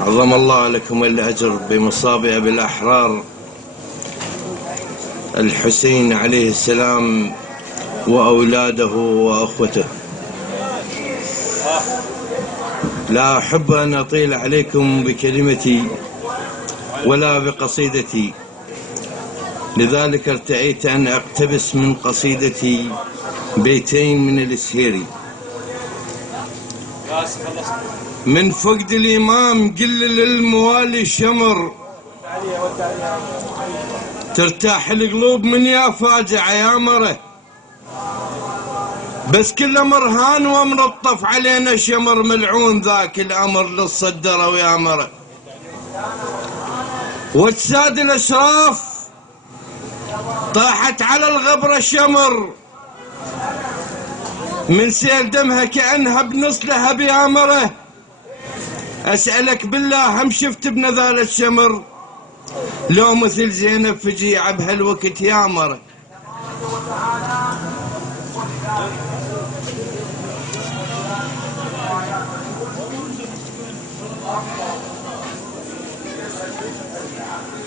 عظم الله لكم الأجر بمصاب أبي الأحرار الحسين عليه السلام وأولاده وأخوته. لا أحب أن أطيل عليكم بكلمتي ولا بقصيدتي، لذلك ارتأيت أن أقتبس من قصيدتي بيتين من الإسهيري. من فقد الإمام قل للموالي شمر، ترتاح القلوب من يا فاجع يا مره، بس كل أمر هان ومنطف علينا شمر، ملعون ذاك الأمر للصدرة ويا مره. واجساد الأشراف طاحت على الغبرة شمر، من سيل دمها كأنها بنص لهب يا مره. أسألك بالله هم شفت ابن ذال الشمر، لو مثل زينب فجيعة بهالوقت يا مره.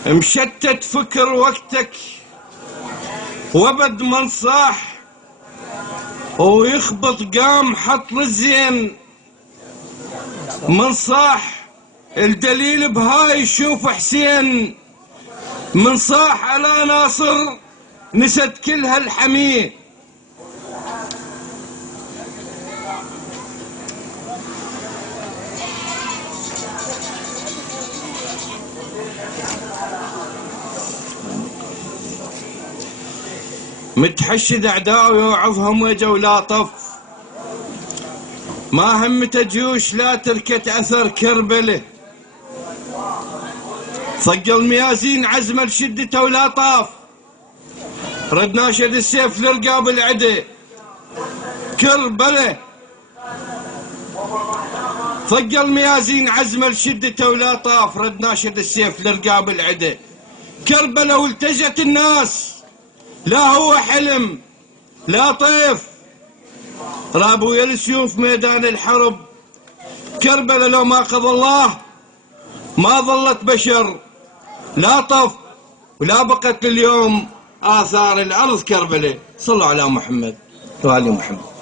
مشتت فكر وقتك وبد من صاح، ويخبط قام حط للزين من صاح. الدليل بهاي يشوف حسين، من صاح على ناصر نسد كل هالحميه. متحشد أعداء ويوعظهم وجو لا طف، ما همت جيوش لا تركت أثر كربله. صق الميازين عزم لشدته ولا طاف، رد ناشد السيف لرقاب العدي كربله. صق الميازين عزم لشدته ولا طاف، رد ناشد السيف لرقاب العدي كربله. والتجت الناس لا هو حلم لا طيف، رابوا يا السيوف ميدان الحرب كربلة. لو ما قضى الله ما ظلت بشر، لا طف ولا بقت اليوم آثار الأرض كربلة. صلوا على محمد وآل محمد.